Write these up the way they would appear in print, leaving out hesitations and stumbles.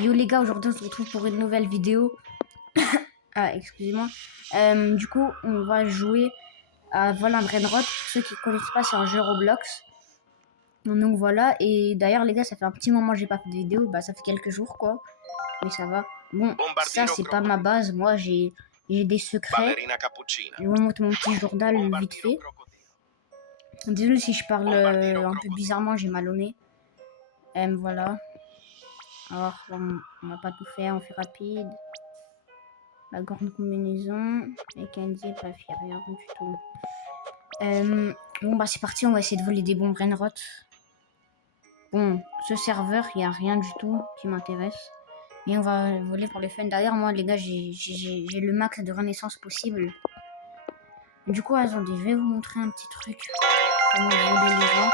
Yo les gars, aujourd'hui on se retrouve pour une nouvelle vidéo. Ah, excusez-moi. Du coup, on va jouer à Vol Brainrot. Pour ceux qui connaissent pas, c'est un jeu Roblox. Donc voilà, et d'ailleurs les gars, ça fait un petit moment que j'ai pas fait de vidéo. Bah ça fait quelques jours quoi. Mais ça va. Bon, ça c'est pas ma base. Moi j'ai des secrets. Je vous montre mon petit journal vite fait. Désolé si je parle un peu bizarrement, j'ai mal au nez. Voilà. Alors, on va pas tout faire, on fait rapide. La grande combinaison. Et Kenzie, bref, il n'y a rien du tout. Bon, bah, c'est parti, on va essayer de voler des bons brainrot. Bon, ce serveur, il n'y a rien du tout qui m'intéresse. Et on va voler pour le fun. D'ailleurs, moi, les gars, j'ai le max de renaissance possible. Du coup, attendez, je vais vous montrer un petit truc. Comment voler les gens.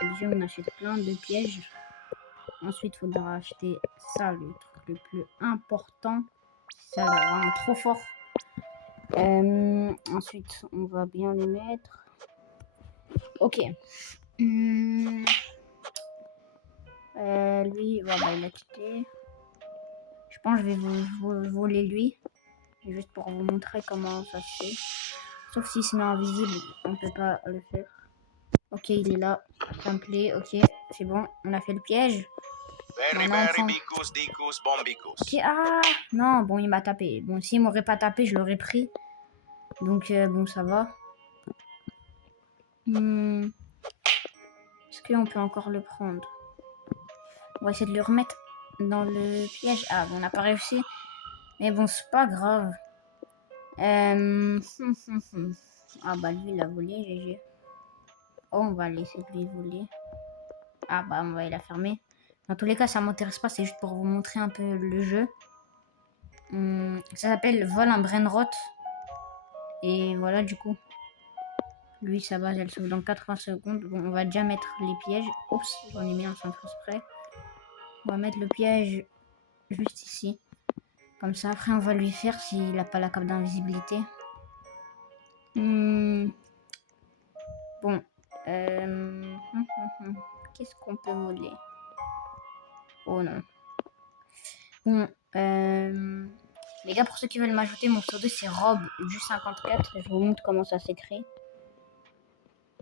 Déjà, on achète plein de pièges. Ensuite, il faudra acheter ça, le truc le plus important. Ça, là, vraiment trop fort. Ensuite, on va bien les mettre. Ok. Lui, voilà, il a quitté. Je pense que je vais vous voler lui. Juste pour vous montrer comment ça se fait. Sauf s'il se met invisible, on peut pas le faire. Ok, il est là. Templé, ok. C'est bon, on a fait le piège. Maintenant, on prend... Ok, ah non, bon, il m'a tapé. Bon, s'il m'aurait pas tapé, je l'aurais pris. Donc, bon, ça va. Est-ce qu'on peut encore le prendre? On va essayer de le remettre dans le piège. Ah, bon, on n'a pas réussi. Mais bon, c'est pas grave. Ah, bah, lui, il a volé, GG. Oh, on va laisser lui voler. Ah, bah, on va la fermer. Dans tous les cas, ça m'intéresse pas. C'est juste pour vous montrer un peu le jeu. Ça s'appelle Vol Brainrot. Et voilà, du coup. Lui, sa base, elle s'ouvre dans 80 secondes. Bon, on va déjà mettre les pièges. Oups, j'en ai mis un sans exprès. On va mettre le piège juste ici. Comme ça, après, on va lui faire s'il n'a pas la cape d'invisibilité. Bon. Qu'est-ce qu'on peut voler? Oh non. Bon. Les gars, pour ceux qui veulent m'ajouter, mon pseudo c'est Rob du 54. Je vous montre comment ça s'écrit.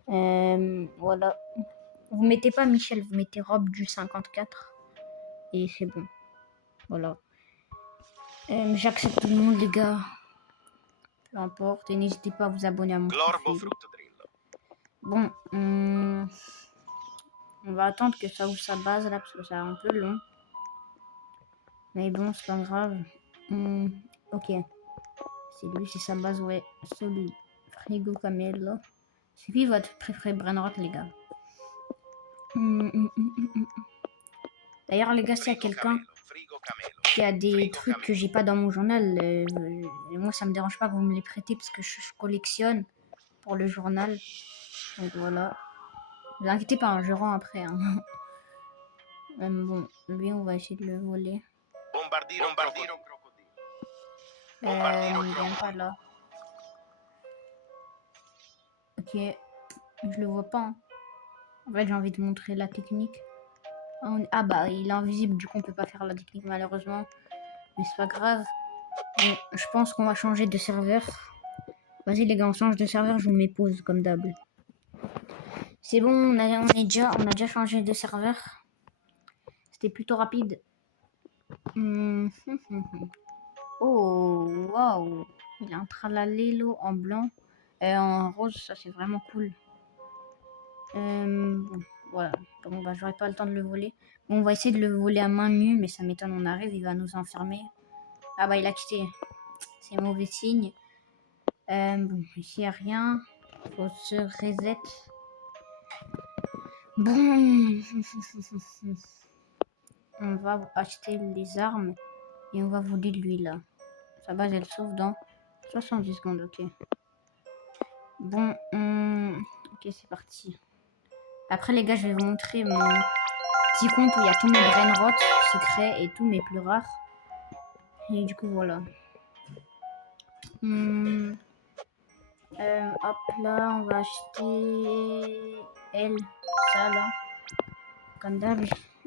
Voilà. Vous mettez pas Michel, vous mettez Rob du 54. Et c'est bon. Voilà. J'accepte tout le monde, les gars. Peu importe. Et n'hésitez pas à vous abonner à mon profil. Bon. On va attendre que ça ouvre sa base là parce que ça a un peu long. Mais bon, c'est pas grave. Ok. C'est lui, c'est sa base, ouais. Solide. Frigo Camel là. C'est qui votre préféré Brainrot, les gars? D'ailleurs, les gars, s'il y a quelqu'un qui a des trucs que j'ai pas dans mon journal, moi ça me dérange pas que vous me les prêtez parce que je collectionne pour le journal. Donc voilà. Ne vous inquiétez pas, je rends après. Hein. Bon, lui, on va essayer de le voler. Il vient pas là. Ok, je le vois pas. Hein. En fait, j'ai envie de montrer la technique. Ah bah, il est invisible, du coup, on peut pas faire la technique malheureusement. Mais c'est pas grave. Bon, je pense qu'on va changer de serveur. Vas-y les gars, on change de serveur, je vous mets pause comme d'hab. C'est bon, on a déjà changé de serveur. C'était plutôt rapide. Oh, waouh. Il a un tralalélo en blanc. En rose, ça c'est vraiment cool. Bon, voilà. Bon, bah, j'aurais pas le temps de le voler. Bon, on va essayer de le voler à main nue, mais ça m'étonne, on arrive, il va nous enfermer. Ah bah, il a quitté. C'est mauvais signe. Bon, ici, il n'y a rien. Faut se reset. Bon. On va acheter les armes et on va voler lui là. Sa base, elle s'ouvre dans 70 secondes, ok. Bon, ok, c'est parti. Après, les gars, je vais vous montrer mon petit compte où il y a tous mes brainrot secrets et tous mes plus rares. Et du coup, voilà. Hop là, on va acheter elle, ça là. Comme d'hab.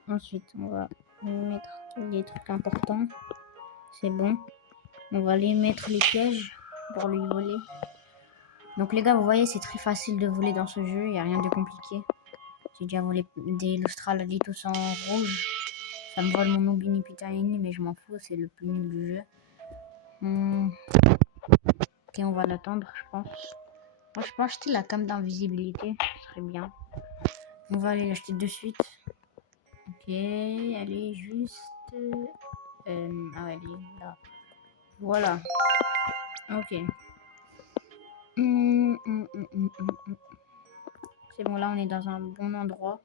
Ensuite, on va mettre les trucs importants. C'est bon. On va aller mettre les pièges pour lui voler. Donc les gars, vous voyez, c'est très facile de voler dans ce jeu. Il n'y a rien de compliqué. J'ai déjà volé des Lustralalitos en rouge. Ça me vole mon Nobini Pitaini, mais je m'en fous, c'est le plus nul du jeu. Ok, on va l'attendre, je pense. Moi, je peux acheter la cam d'invisibilité, ce serait bien. On va aller l'acheter de suite. Ok, elle est juste... ah ouais, elle est là. Voilà. Ok. C'est bon, là, on est dans un bon endroit.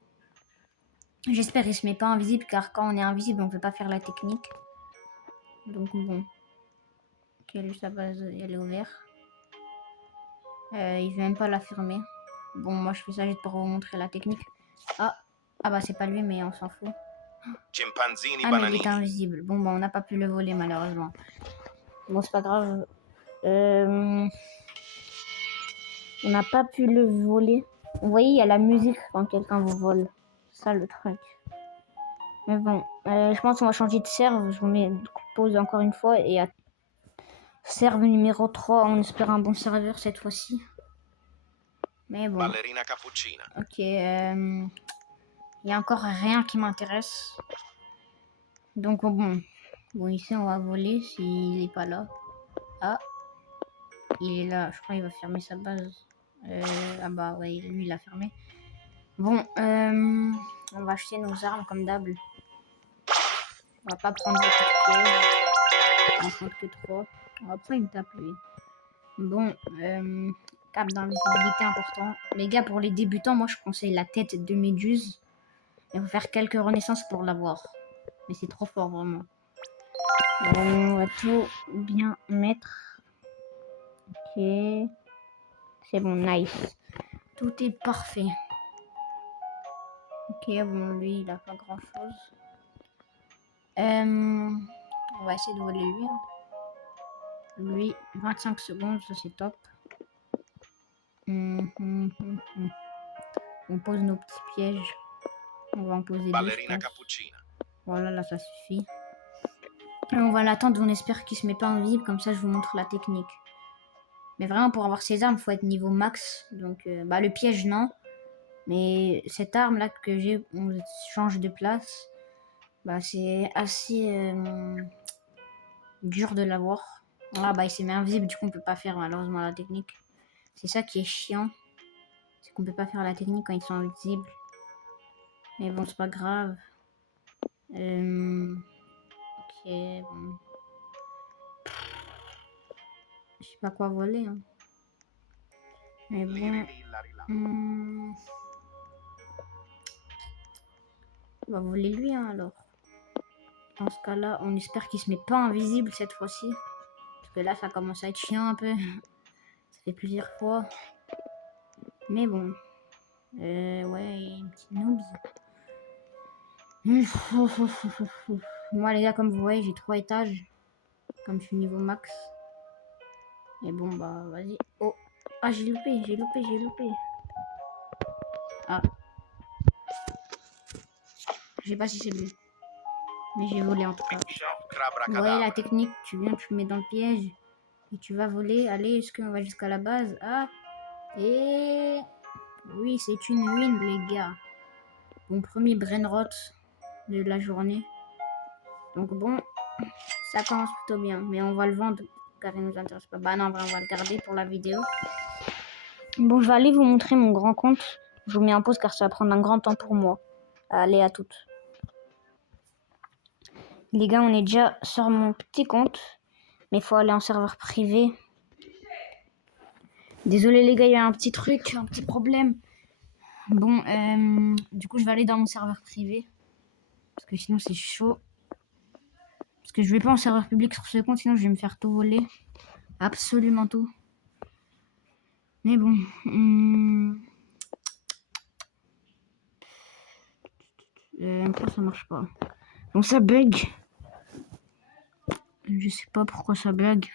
J'espère qu'il se met pas invisible, car quand on est invisible, on peut pas faire la technique. Donc bon. Ok, lui, sa base, elle est ouverte. Il veut même pas la fermer. Bon, moi, je fais ça juste pour vous montrer la technique. Ah bah, c'est pas lui, mais on s'en fout. Ah, mais il est invisible. Bon, bah, on n'a pas pu le voler, malheureusement. Bon, c'est pas grave. On n'a pas pu le voler. Vous voyez, il y a la musique quand quelqu'un vous vole. C'est ça, le truc. Mais bon, je pense qu'on va changer de serve. Je vous mets pause encore une fois et à serve numéro 3, on espère un bon serveur cette fois-ci. Mais bon. Ok, il y a encore rien qui m'intéresse. Donc bon. Bon, ici on va voler s'il n'est pas là. Ah, il est là. Je crois qu'il va fermer sa base. Ah bah ouais, lui il a fermé. Bon, on va acheter nos armes comme d'hab. On va pas prendre beaucoup de pièges. On va en prendre que 3. Après il me tape lui. Bon, cap d'invisibilité important. Les gars, pour les débutants, moi je conseille la tête de méduse. Il faut faire quelques renaissances pour l'avoir. Mais c'est trop fort vraiment. On va tout bien mettre. Ok. C'est bon, nice. Tout est parfait. Ok, bon, lui, il a pas grand chose. On va essayer de voler lui. Lui, 25 secondes, ça c'est top. On pose nos petits pièges. On va en poser deux, je pense. Voilà, là, ça suffit. Et on va l'attendre, on espère qu'il se met pas invisible, comme ça je vous montre la technique. Mais vraiment, pour avoir ces armes, il faut être niveau max. Donc, bah, le piège, non. Mais cette arme-là que j'ai, on change de place. Bah, c'est assez dur de l'avoir. Voilà, bah, il s'est mis invisible, du coup, on peut pas faire malheureusement la technique. C'est ça qui est chiant. C'est qu'on peut pas faire la technique quand ils sont invisibles. Mais bon, c'est pas grave. Ok, bon. Je sais pas quoi voler. Hein. Mais bon. On va voler lui, hein, alors. Dans ce cas-là, on espère qu'il se met pas invisible cette fois-ci. Parce que là, ça commence à être chiant un peu. Ça fait plusieurs fois. Mais bon. Ouais, une petite noobs. Moi, les gars, comme vous voyez, j'ai 3 étages. Comme je suis niveau max. Et bon, bah, vas-y. Oh. Ah, j'ai loupé. Ah. Je sais pas si c'est lui. Mais j'ai volé en tout cas. Vous voyez la technique, tu viens, tu mets dans le piège. Et tu vas voler. Allez, est-ce qu'on va jusqu'à la base? Ah. Et... Oui, c'est une win, les gars. Mon premier brainrot de la journée. Donc bon, ça commence plutôt bien. Mais on va le vendre car il nous intéresse pas. Bah non, on va le garder pour la vidéo. Bon, je vais aller vous montrer mon grand compte. Je vous mets en pause car ça va prendre un grand temps pour moi. Allez, à toutes. Les gars, on est déjà sur mon petit compte. Mais il faut aller en serveur privé. Désolé les gars, il y a un petit truc, un petit problème. Bon, du coup, je vais aller dans mon serveur privé. Parce que sinon, c'est chaud. Parce que je vais pas en serveur public sur ce compte, sinon je vais me faire tout voler. Absolument tout. Mais bon. Pourquoi ça marche pas? Donc ça bug. Je sais pas pourquoi ça bug.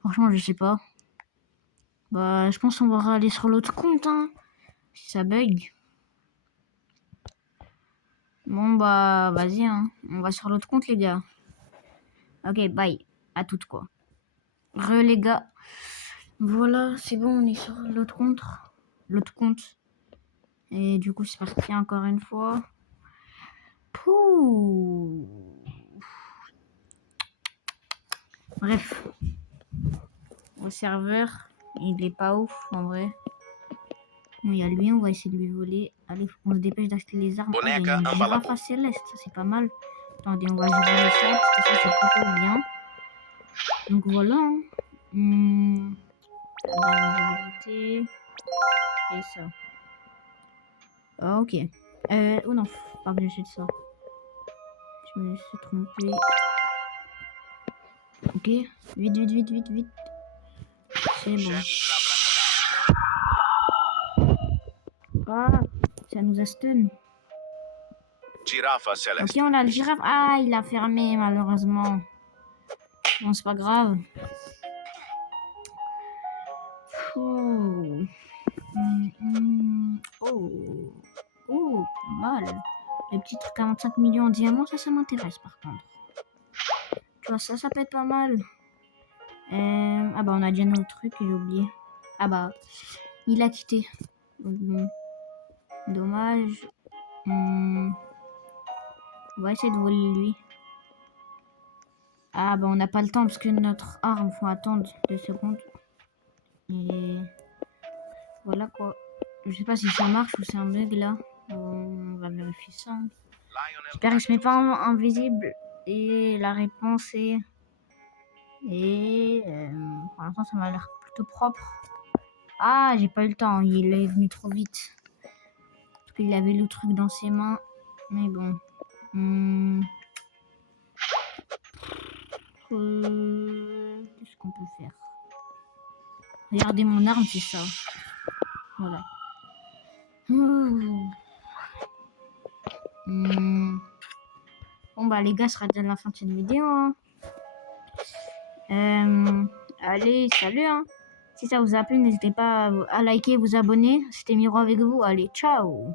Franchement, je sais pas. Bah, je pense qu'on va aller sur l'autre compte, hein. Si ça bug. Bon, bah, vas-y, hein. On va sur l'autre compte, les gars. Ok, bye. À toutes, quoi. Les gars. Voilà, c'est bon, on est sur l'autre compte. L'autre compte. Et du coup, c'est parti encore une fois. Pouh. Bref. Au serveur, il est pas ouf, en vrai. Bon, il y a lui, on va essayer de lui voler. Allez, faut qu'on se dépêche d'acheter les armes. Oh, il y a une girafe à céleste, ça c'est pas mal. Attendez, on va voler ça, parce que ça c'est plutôt bien. Donc voilà. Hein. Invisibilité. Et ça. Ah, ok. Oh non, faut pas que j'achète ça. Je me suis trompé. Ok. Vite, vite, vite, vite, vite. C'est bon. Ah, ça nous a stun. Ok, on a le girafe. Ah, il a fermé, malheureusement. Bon, c'est pas grave. Oh. Oh. Oh, pas mal. Les petits trucs 45 millions en diamants, ça m'intéresse par contre. Tu vois, ça peut être pas mal. Ah bah, on a déjà nos trucs, j'ai oublié. Ah bah, il a quitté. Donc, bon. Dommage. On va essayer de voler lui. Ah bah, on n'a pas le temps parce que notre arme, faut attendre 2 secondes. Et voilà quoi. Je sais pas si ça marche ou c'est un bug là. On va vérifier ça. J'espère qu'il se met pas invisible. Et la réponse est... Et pour l'instant ça m'a l'air plutôt propre. Ah, j'ai pas eu le temps, il est venu trop vite. Parce qu'il avait le truc dans ses mains. Mais bon. Qu'est-ce qu'on peut faire? Regardez mon arme, c'est ça. Voilà. Bon bah les gars, ce sera déjà la fin de cette vidéo. Hein. Allez, salut. Hein. Si ça vous a plu, n'hésitez pas à liker, vous abonner. C'était Miro avec vous. Allez, ciao.